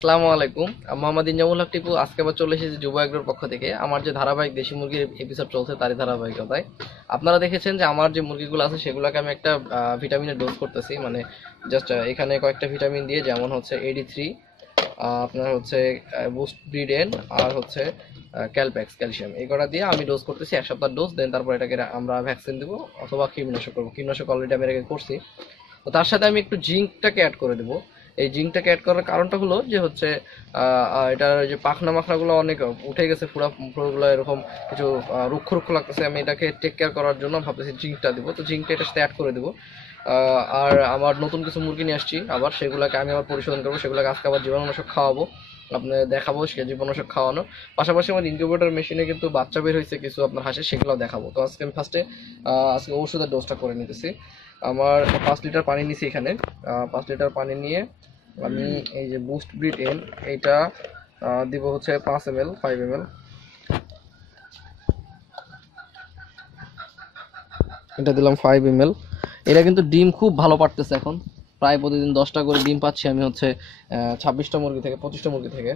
আসসালামু আলাইকুম। মোহাম্মদ ইনজামুল হক টিপু আজকে আবার চলে এসেছি যুব এগ্রোর পক্ষ থেকে। আমার যে ধারাবাহিক দেশি মুরগির এপিসোড চলছে তারই ধারাবাহিকতায় আপনারা দেখেছেন যে আমার যে মুরগিগুলো আছে সেগুলোকে আমি একটা ভিটামিনের ডোজ করতেছি, মানে জাস্ট এখানে কয়েকটা ভিটামিন দিয়ে, যেমন হচ্ছে AD3, আপনার হচ্ছে বুস্ট ব্রিডেন, আর হচ্ছে ক্যালপ্যাক্স ক্যালসিয়াম, এই কটা দিয়ে আমি ডোজ করতেছি 1 সপ্তাহ ডোজ। দেন তারপর এটাকে আমরা ভ্যাকসিন দেবো অথবা কীটনাশক করবো। কীটনাশক অলরেডি আমি এটাকে করছি। তো তার সাথে আমি একটু জিঙ্কটাকে অ্যাড করে দেবো। এই জিঙ্কটাকে অ্যাড করার কারণটা হলো যে হচ্ছে এটার যে পাখনা মাখনাগুলো অনেক উঠে গেছে, পুরোগুলো এরকম কিছু রুক্ষ রুক্ষ লাগতেছে। আমি এটাকে টেক কেয়ার করার জন্য ভাবতেছি জিঙ্কটা দিব, তো জিঙ্কটা এটার সাথে অ্যাড করে দেবো। আর আমার নতুন কিছু মুরগি নিয়ে আসছি, আবার সেগুলোকে আমি আবার পরিশোধন করবো। সেগুলোকে আজকে আবার জীবাণুনাশক খাওয়াবো, আপনার দেখাবো সে জীবাণুনাশক খাওয়ানো। পাশাপাশি আমার ইনকিউবেটর মেশিনে কিন্তু বাচ্চা বের হয়েছে কিছু আপনার হাঁসের, সেগুলো দেখাবো। তো আজকে আমি ফার্স্টে আজকে ওষুধের ডোজটা করে নিতেছি। আমার 5 লিটার পানি নিছি এখানে। 5 লিটার পানি নিয়ে আমি এই যে বুস্ট ব্রিড এন এইটা দিব হচ্ছে 5 ml 5 ml। এটা দিলাম 5 ml। এটা কিন্তু ডিম খুব ভালো পারতেছে এখন, প্রায় প্রতিদিন 10টা করে ডিম পাচ্ছি আমি হচ্ছে 26টা মুরগি থেকে 25টা মুরগি থেকে।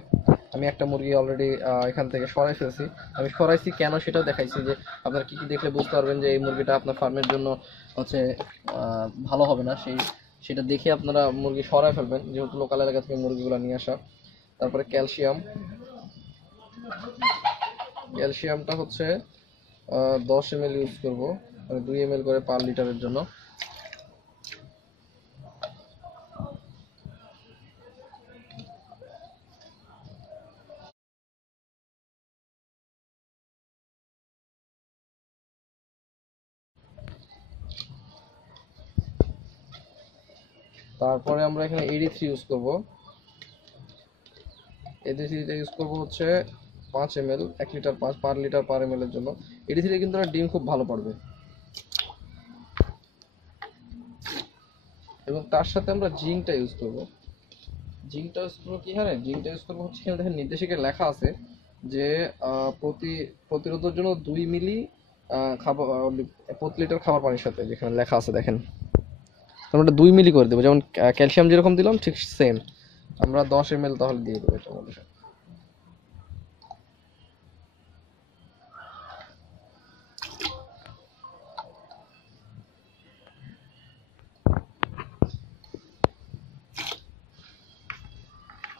আমি একটা মুরগি অলরেডি এখান থেকে সরাই ফেলছি। আমি সরাইছি কেন সেটাও দেখাইছি, যে আপনারা কি কি দেখলে বুঝতে পারবেন যে এই মুরগিটা আপনার ফার্মের জন্য হচ্ছে ভালো হবে না, সেটা দেখে আপনারা মুরগি সরাই ফেলবেন, যেহেতু লোকাল এলাকা থেকে মুরগিগুলো নিয়ে আসা। তারপরে ক্যালসিয়ামটা হচ্ছে 10 ml ইউজ করব, মানে 2 ml করে পার লিটারের জন্য। তারপরে আমরা এখানে AD3 ইউজ করব। AD3 ইউজ করব হচ্ছে 5 ml, 1 litre per litre per ml এর জন্য। AD3 কিন্তু ডিম খুব ভালো পড়বে। এবং তার সাথে আমরা জিঙ্কটা ইউজ করব। জিঙ্কটা ইউজ করবো কি হারে, জিঙ্কটা ইউজ করবো হচ্ছে এখানে দেখেন নির্দেশিকায় লেখা আছে যে প্রতিরোধের জন্য 2 মিলি খাবার প্রতি লিটার খাবার পানির সাথে, যেখানে লেখা আছে দেখেন। আমরা 2 মিলি করে দেবো, যেমন ক্যালসিয়াম যেরকম দিলাম ঠিক সেম আমরা 10 ml তাহলে দিয়ে দেবো এটার মধ্যে।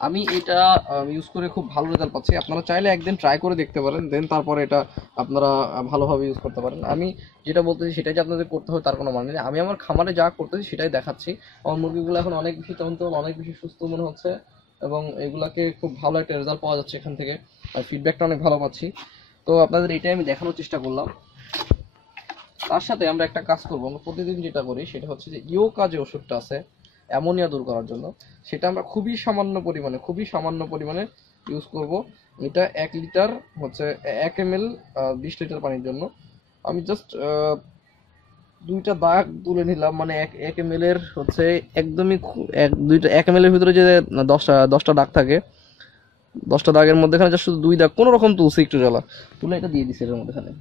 আমি এটা ইউজ করে খুব ভালো রেজাল্ট পাচ্ছি। আপনারা চাইলে একদিন ট্রাই করে দেখতে পারেন, দেন তারপরে এটা আপনারা ভালোভাবে ইউজ করতে পারেন। আমি যেটা বলতেছি সেটাই যে আপনাদের করতে হবে তার কোনো মানে নেই। আমি আমার খামারে যা করতেছি সেটাই দেখাচ্ছি। আমার মুরগিগুলো এখন অনেক বেশি চঞ্চল, অনেক বেশি সুস্থ মনে হচ্ছে, এবং এগুলাকে খুব ভালো একটা রেজাল্ট পাওয়া যাচ্ছে এখান থেকে, আর ফিডব্যাকটা অনেক ভালো পাচ্ছি। তো আপনাদের এটাই আমি দেখানোর চেষ্টা করলাম। তার সাথে আমরা একটা কাজ করবো, আমরা প্রতিদিন যেটা করি সেটা হচ্ছে যে ইয়োকা যে ওষুধটা আছে অ্যামোনিয়া দূর করার জন্য, সেটা আমরা খুবই সামান্য পরিমাণে ইউজ করব। এটা 1 লিটার হচ্ছে 1 ml 20 লিটার পানির জন্য। আমি জাস্ট 2টা দাগ তুলে নিলাম, মানে 1 ml এর হচ্ছে একদমই এক দুইটা 1 ml এর ভিতরে যে 10টা দাগ থাকে, 10টা দাগের মধ্যেখানে জাস্ট শুধু 2 দাগ কোনো রকম তুলছি, একটু জ্বালা তুলে এটা দিয়ে দিছি এর মধ্যেখানে।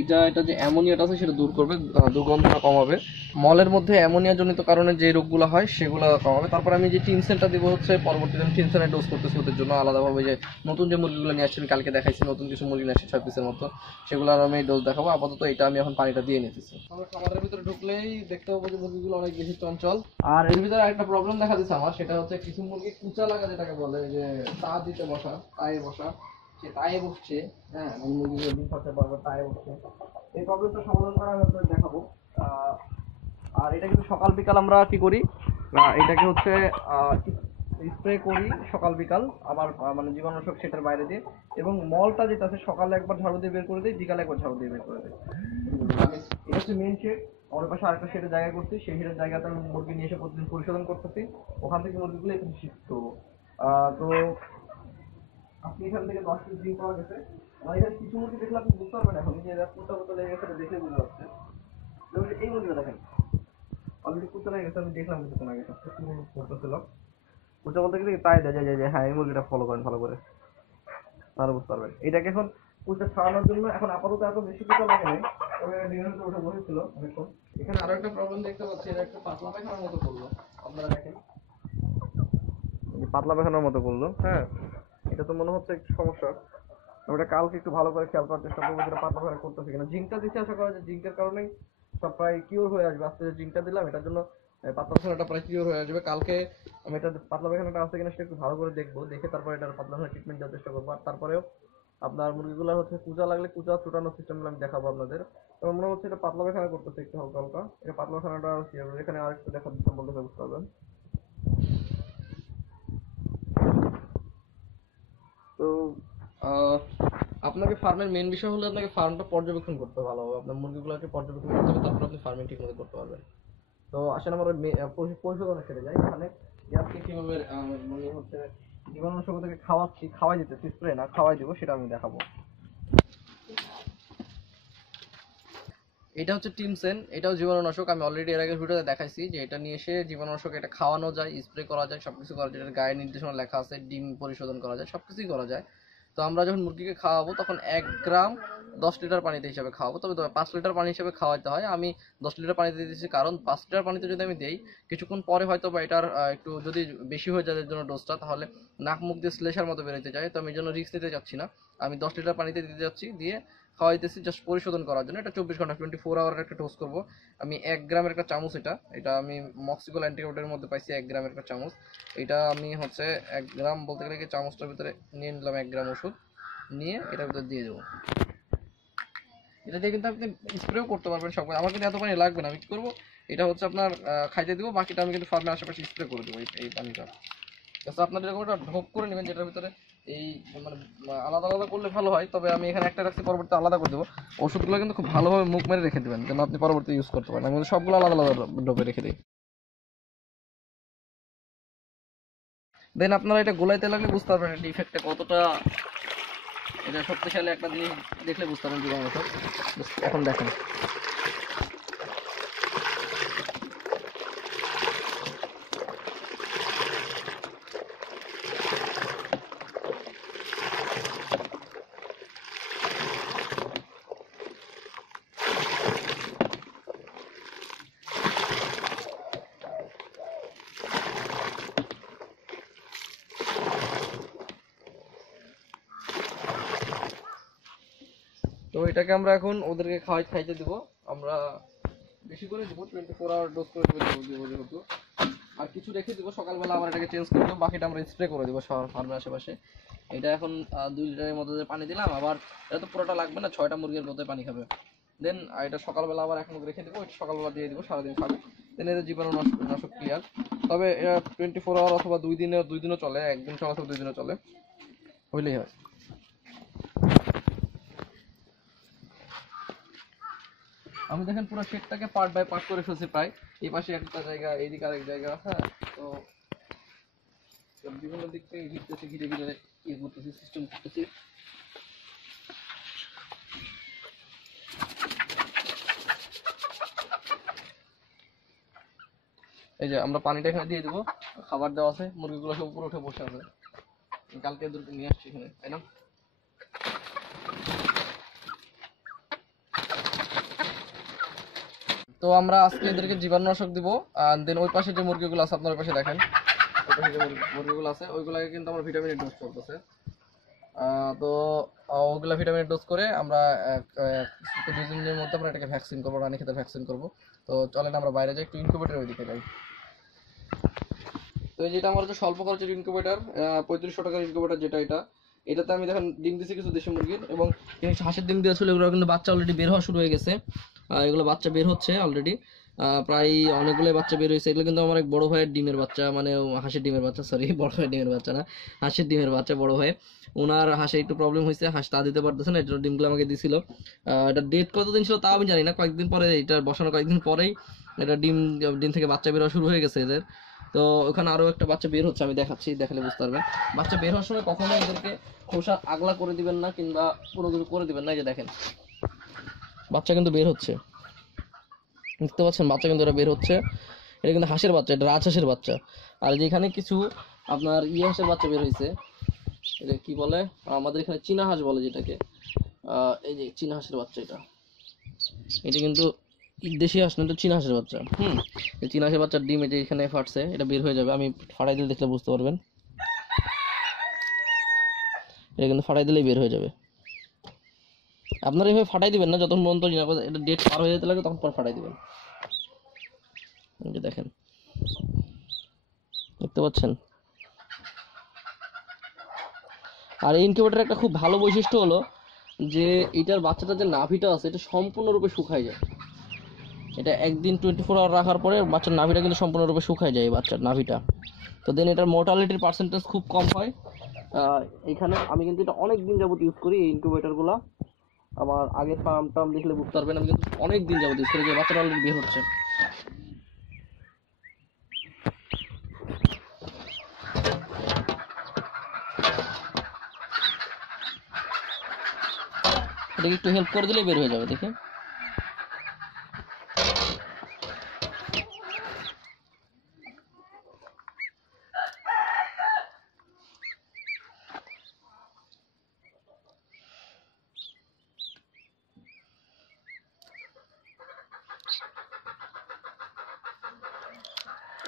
এটা যে অ্যামোনিয়াটা আছে সেটা দূর করবে, দুর্গন্ধটা কমাবে। মলের মধ্যে অ্যামোনিয়া জনিত কারণে যে রোগগুলো হয় সেগুলো কমাবে। তারপর আমি যে টিনসেলটা দেবো হচ্ছে পরবর্তীতে আমি টিনসেলের ডোজ করতেছি ওদের জন্য আলাদাভাবে। যে নতুন যে মুরগিগুলো নিয়ে আসছি, আমি কালকে দেখাইছি নতুন কিছু মুরগি নিয়ে আসছি 6 পিসের মতো, সেগুলোর আমি ডোজ দেখাবো। আপাতত এটা আমি এখন পানিটা দিয়ে নিতেছি। আমার খামারের ভিতরে ঢুকলেই দেখতে পাবো যে মুরগিগুলো অনেক বেশি চঞ্চল। আর এর ভিতরে একটা প্রবলেম দেখা দিচ্ছে আমার, সেটা হচ্ছে কিছু মুরগি কুচা লাগা, যেটাকে বলে যে তা দিতে বসা, তায়ে বসা, সে তায়ে বসছে। হ্যাঁ, মুরগিগুলো ডিম পাচ্ছে বারবার তায়ে বসছে। এই প্রবলেমটা সমাধান করা আমি আপনাদের দেখাবো। আর এটা কিন্তু সকাল বিকাল আমরা কি করি, এটাকে হচ্ছে স্প্রে করি সকাল বিকাল, আবার মানে জীবাণুনাশক সেটার বাইরে দিয়ে। এবং মলটা যেটা আছে সকালে একবার ঝাড়ু দিয়ে বের করে দিই, বিকালে একবার ঝাড়ু দিয়ে বের করে দিই। আমি এটা হচ্ছে মেন শেড। আমার পাশে আরেকটা শেডের জায়গা করছি, সেই শেডের জায়গাতে আমি মুরগি নিয়ে এসে প্রতিদিন পরিশোধন করতেছি। ওখান থেকে মুরগিগুলো এখানে শিফট করবো। তো আপনি এখান থেকে 10 পিস ডিম পাওয়া গেছে। আমার এখানে কিছু মুরগি দেখলে আপনি বুঝতে পারবেন এখন যে এরা কোথা কোথা লেগে গেছে, দেখে বোঝা যাচ্ছে। যেমন এই মুরগিটা দেখেন অলরেডি কুচা লেগে গেছে, আমি দেখলাম কিছুক্ষণ আগে করতেছিল। কুচা বলতে গেলে তাই দেয় যে হ্যাঁ এই মুরগিটা ফলো করেন ভালো করে, তাহলে বুঝতে পারবেন। এটাকে এখন কুচা ছাড়ানোর জন্য এখন আপাতত এত বেশি কুচা লাগে নাই, তবে ডিমের উঠে বসেছিল অনেকক্ষণ। এখানে আরো একটা প্রবলেম দেখতে পাচ্ছি, এটা একটা পাতলা পায়খানার মতো করলো। আপনারা দেখেন পাতলা পায়খানার মতো করলো। হ্যাঁ, এটা তো মনে হচ্ছে একটু সমস্যা। আমি এটা কালকে একটু ভালো করে খেয়াল করার চেষ্টা করবো যেটা পাতলা পায়খানা করতেছে কিনা। জিঙ্কটা দিতে আশা করা যায় জিঙ্কের কারণেই সব প্রায় কিওর হয়ে আসবে। আজকে যে জিঙ্কটা দিলাম এটার জন্য পাতলা পায়খানাটা প্রায় কিওর হয়ে আসবে। কালকে আমি এটা পাতলা পায়খানাটা আছে কিনা সেটা একটু ভালো করে দেখবো, দেখে তারপর এটার পাতলা পায়খানা ট্রিটমেন্ট দেওয়ার চেষ্টা করবো। আর তারপরেও আপনার মুরগিগুলো হচ্ছে কুচা লাগলে কুচা চুটানোর সিস্টেমগুলো আমি দেখাবো আপনাদের। আমার মনে হচ্ছে এটা পাতলা পায়খানা করতেছে একটু হালকা হালকা। এটা পাতলা পায়খানাটা কি হবে এখানে আরেকটু দেখা দিতে বলতে বুঝতে পারবেন। তো আপনাকে ফার্মের মেন বিষয় হলো আপনাকে ফার্মটা পর্যবেক্ষণ করতে হবে ভালোভাবে। আপনার মুরগিগুলোকে পর্যবেক্ষণ করতে হবে, তারপর আপনি ফার্মিং ঠিক মতো করতে পারবেন। তো আসেন আমরা পরিশোধনের ক্ষেত্রে যাই। এখানে যে আপনি কিভাবে মানে হচ্ছে জীবাণুনাশক থেকে খাওয়াই দিতেছি, স্প্রে না খাওয়াই দিব, সেটা আমি দেখাবো। এটা হচ্ছে টিমসেন, এটাও জীবাণুনাশক। আমি অলরেডি এর আগের ভিডিওতে দেখাইছি যে এটা নিয়ে এসে জীবাণুনাশক এটা খাওয়ানো যায়, স্প্রে করা যায়, সবকিছু করা যায়। এটার গায়ে নির্দেশনা লেখা আছে, ডিম পরিশোধন করা যায়, সবকিছুই করা যায়। তো আমরা যখন মুরগিকে খাওয়াবো তখন 1 গ্রাম 10 লিটার পানিতে হিসাবে খাওয়াবো। তবে 5 লিটার পানি হিসাবে খাওয়াতে হয়। আমি 10 লিটার পানিতে দিতেছি কারণ 5 লিটার পানিতে যদি আমি দেই কিছুক্ষণ পরে হয়তো বা এটার একটু যদি বেশি হয়ে যায় এর জন্য ডোজটা, তাহলে নাক মুখ দিয়ে শ্লেষার মতো বেরোতে যায়। তো আমি এই জন্য রিস্ক নিতে চাচ্ছি না। আমি 10 লিটার পানিতে দিতে যাচ্ছি, দিয়ে খাওয়াইতেছি জাস্ট পরিশোধন করার জন্য। এটা 24 ঘন্টা 24 আওয়ারের একটা ডোজ করবো আমি। 1 গ্রামের একটা চামচ, এটা আমি মক্সিকোল অ্যান্টিবায়োটিকের মধ্যে পাইছি 1 গ্রামের একটা চামচ। এটা আমি হচ্ছে 1 গ্রাম বলতে গেলে কি চামচটার ভিতরে নিয়ে নিলাম 1 গ্রাম ওষুধ, নিয়ে এটার ভিতরে দিয়ে দেবো। এটা দিয়ে কিন্তু আপনি স্প্রেও করতে পারবেন সব। আমার কিন্তু এত পানি লাগবে না। আমি কি করবো, এটা হচ্ছে আপনার খাইতে দিব, বাকিটা আমি কিন্তু ফার্মের আশেপাশে স্প্রে করে দেবো এই পানিটা। আপনাদের এরকম একটা ঢোক করে নেবেন যেটার ভিতরে এই মানে আলাদা আলাদা করলে ভালো হয়। তবে আমি এখানে একটা রাখছি, পরবর্তী আলাদা করে দেবো। ওষুধগুলো কিন্তু খুব ভালোভাবে মুখ মেরে রেখে দেবেন যেন আপনি পরবর্তী ইউজ করতে পারেন। আমি কিন্তু সবগুলো আলাদা আলাদা ডোবে রেখে দিই। দেন আপনারা এটা গোলাইতে লাগলে বুঝতে পারবেন এটা ইফেক্টটা কতটা এটা শক্তিশালী একটা জিনিস দেখলে বুঝতে পারবেন জীবাণুনাশক। এখন দেখেন তো এটাকে আমরা এখন ওদেরকে খাইতে দিব। আমরা বেশি করে দিব, 24 আওয়ার ডোজ করে দিব যেহেতু। আর কিছু রেখে দিব, সকালবেলা আবার এটাকে চেঞ্জ করে দেবো, বাকিটা আমরা স্প্রে করে দেবো ফার্মের আশেপাশে। এটা এখন 2 লিটারের মতো পানি দিলাম। আবার এটা তো পুরোটা লাগবে না, 6টা মুরগির মতো পানি খাবে। দেন এটা সকালবেলা আবার এখন রেখে দেবো, এটা সকালবেলা দিয়ে দেবো, সারাদিন খাবে। দেন এদের জীবাণুনাশক ক্লিয়ার। তবে এটা 24 আওয়ার অথবা 2 দিনও চলে, একদিন চলে অথবা 2 দিনও চলে, হইলেই হয়। আমি দেখেন পুরো শেডটাকে পার্ট বাই পার্ট করে ফেলছি প্রায়। এই পাশে একটা জায়গা, এইদিকে আরেক জায়গা। হ্যাঁ, তো বিভিন্ন দিক থেকে ঘিরতেছি, ঘিরে ঘিরে ইয়ে করতেছি, সিস্টেম করতেছি। এই যে আমরা পানিটা এখানে দিয়ে দেবো, খাবার দেওয়া আছে, মুরগিগুলো সব উপরে উঠে বসে আছে। কালকে এদেরকে নিয়ে আসছি এখানে, তাই না? তো আমরা আজকে এদেরকে জীবাণুনাশক দিব। আর দেন ওই পাশে যে মুরগিগুলো আছে, আপনার ওই পাশে দেখেন, ওই পাশে যে মুরগিগুলো আছে ওইগুলোকে কিন্তু আমরা ভিটামিনের ডোজ চলতেছে। তো ওগুলা ভিটামিনের ডোজ করে আমরা 2 দিনের মধ্যে আমরা এটাকে ভ্যাকসিন করবো, রানীক্ষেতে ভ্যাকসিন করবো। তো চলেন আমরা বাইরে যাই, একটু ইনকিউবেটরের ওইদিকে যাই। তো যেটা আমার হচ্ছে স্বল্প খরচের ইনকিউবেটর, 3500 টাকার ইনকিউবেটর যেটা, এটাতে আমি দেখেন ডিম দিয়েছি কিছু দেশি মুরগির, এবং হাঁসের ডিম দেওয়া ছিল, এগুলো কিন্তু বাচ্চা অলরেডি বের হওয়া শুরু হয়ে গেছে। এগুলো বাচ্চা বের হচ্ছে অলরেডি, প্রায় অনেকগুলো বাচ্চা বের হয়েছে। এগুলো কিন্তু আমার এক বড় ভাইয়ের ডিমের বাচ্চা, মানে হাঁসের ডিমের বাচ্চা, সরি, বড় ভাইয়ের ডিমের বাচ্চা না, হাঁসের ডিমের বাচ্চা। বড় ভাই ওনার হাঁসে একটু প্রবলেম হয়েছে, হাঁস তা দিতে পারতেছে না, এটা ডিমগুলো আমাকে দিছিল। এটা ডেট কতদিন ছিল তাও আমি জানি না, কয়েকদিন পরে, এটা বসানো কয়েকদিন পরেই এটা ডিম থেকে বাচ্চা বের হওয়া শুরু হয়ে গেছে এদের। তো ওখানে আরো একটা বাচ্চা বের হচ্ছে, আমি দেখাচ্ছি, দেখালে বুঝতে পারবেন। বাচ্চা বের হওয়ার সময় কখনো এদেরকে খোসা আগলা করে দিবেন না, কিংবা পুরো কিছু করে দিবেন না। এই যে দেখেন বাচ্চা কিন্তু বের হচ্ছে, দেখতে পাচ্ছেন, বাচ্চা কিন্তু এটা বের হচ্ছে। এটা কিন্তু হাঁসের বাচ্চা, এটা রাজহাঁসের বাচ্চা। আর যেখানে কিছু আপনার হাঁসের বাচ্চা বের হয়েছে, এটা কি বলে, আমাদের এখানে চীনা হাঁস বলে যেটাকে, এই যে চীনা হাঁসের বাচ্চা। এটা কিন্তু দেশি হাঁস না, এটা চীনা হাঁসের বাচ্চা। এই চীনা হাঁসের বাচ্চার ডিম এটা এখানে ফাটছে, এটা বের হয়ে যাবে। আমি ফাটাই দিয়ে দেখলে বুঝতে পারবেন। এটা কিন্তু ফাটাই দিলেই বের হয়ে যাবে। আপনারা এইভাবে ফাটাই দিবেন না, যতক্ষণ পর্যন্ত এটা ডেট পার হয়ে যেতে লাগে তখন পর ফাটাই দিবেন। এই যে দেখেন, দেখতে পাচ্ছেন। আর এই ইনকিউবেটরের একটা খুব ভালো বৈশিষ্ট্য হলো যে এটার বাচ্চাটার যে নাভিটা আছে এটা সম্পূর্ণরূপে শুকায় যায়। এটা একদিন 24 আওয়ার রাখার পরে বাচ্চার নাভিটা কিন্তু সম্পূর্ণরূপে শুকায় যায়, এই বাচ্চার নাভিটা। তো দেন এটার মোর্টালিটির পার্সেন্টেজ খুব কম হয়। এখানে আমি কিন্তু এটা অনেক দিন যাবত ইউজ করি এই ইনকিউবেটরগুলো। আমার আগের ফার্ম টার্ম দেখলে বুঝতে পারবেন, আমি কিন্তু অনেক দিন যাবত ইউজ করি, যে বাচ্চাটা অলরেডি বের হচ্ছে। এটাকে একটু হেল্প করে দিলেই বের হয়ে যাবে, দেখে।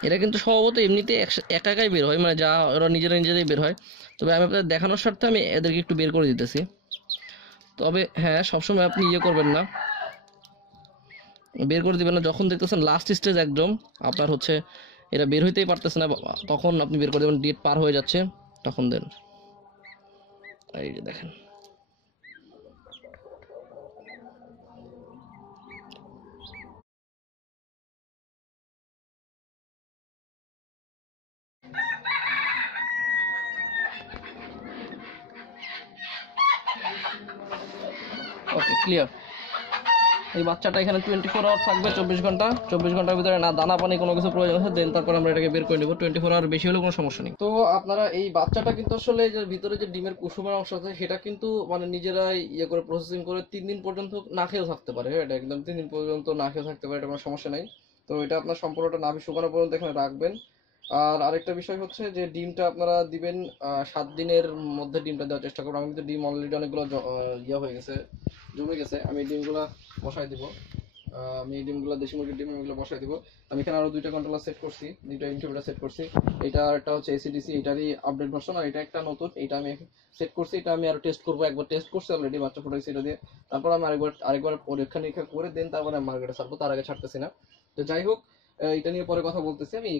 এরা কিন্তু স্বভাবত এমনিতে একা একাই বের হয়, মানে যা ওরা নিজেরা নিজেরাই বের হয়। তবে আমি আপনাদের দেখানোর স্বার্থে আমি এদেরকে একটু বের করে দিতেছি। তবে হ্যাঁ, সবসময় আপনি ইয়ে করবেন না, বের করে দিবেন না যখন দেখতেছেন লাস্ট স্টেজ একদম আপনার হচ্ছে এরা বের হইতেই পারতেছে না, তখন আপনি বের করে দেবেন। ডেট পার হয়ে যাচ্ছে তখন দেন। এই যে দেখেন, ওকে ক্লিয়ার। এই বাচ্চাটা এখানে 24 আওয়ার থাকবে, 24 ঘন্টা। 24 ঘন্টার ভিতরে না দানা পানি কোনো কিছু প্রয়োজন আছে, দেন তারপর আমরা এটাকে বের করে নেবো। 24 আওয়ার বেশি হলে কোনো সমস্যা নেই। তো আপনারা এই বাচ্চাটা কিন্তু আসলে যে ভিতরে যে ডিমের কুসুমের অংশ আছে সেটা কিন্তু মানে নিজেরাই ইয়ে করে প্রসেসিং করে 3 দিন পর্যন্ত না খেয়েও থাকতে পারে। এটা একদম 3 দিন পর্যন্ত না খেয়েও থাকতে পারে, এটা কোনো সমস্যা নেই। তো এটা আপনার সম্পূর্ণটা নাভি শুকানো পর্যন্ত এখানে রাখবেন। আর আরেকটা বিষয় হচ্ছে যে ডিমটা আপনারা দিবেন 7 দিনের মধ্যে ডিমটা দেওয়ার চেষ্টা করবেন। আমি কিন্তু ডিম অলরেডি অনেকগুলো ইয়ে হয়ে গেছে, জমে গেছে। আমি ডিমগুলো বসাই দিব। আমি এই ডিমগুলো দেশি মুরগির ডিম এগুলো বসাই দিব। আমি এখানে আরো 2টা কন্ট্রোলার সেট করছি, 2টা ইনকিউবেটর সেট করছি। এটা একটা হচ্ছে এসিডিসি, এটারই আপডেট ভার্সন, আর এটা একটা নতুন, এটা আমি সেট করছি। এটা আমি আরো টেস্ট করবো, একবার টেস্ট করছি অলরেডি, বাচ্চা ফুটাইছি এটা দিয়ে। তারপর আমি আরেকবার পরীক্ষা নিরীক্ষা করে দেন তারপরে আমি মার্কেটে ছাড়বো, তার আগে ছাড়তেছি না। তো যাই হোক, এটা নিয়ে পরে কথা বলতেছি। আমি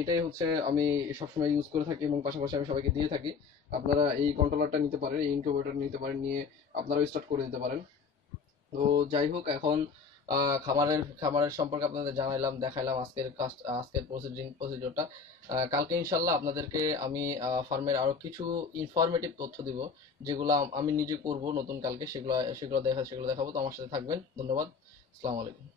এটাই হচ্ছে আমি সবসময় ইউজ করে থাকি এবং পাশাপাশি আমি সবাইকে দিয়ে থাকি। আপনারা এই কন্ট্রোলারটা নিতে পারেন, এই ইনকিউবেটর নিতে পারেন, নিয়ে আপনারাও স্টার্ট করে দিতে পারেন। তো যাই হোক, এখন খামারের সম্পর্কে আপনাদের জানাইলাম, দেখাইলাম আজকের প্রসিডিওরটা। কালকে ইনশাল্লাহ আপনাদেরকে আমি ফার্মের আরো কিছু ইনফরমেটিভ তথ্য দিব, যেগুলো আমি নিজে করব নতুন কালকে, সেগুলো দেখাবো। তো আমার সাথে থাকবেন। ধন্যবাদ। আসসালামু আলাইকুম।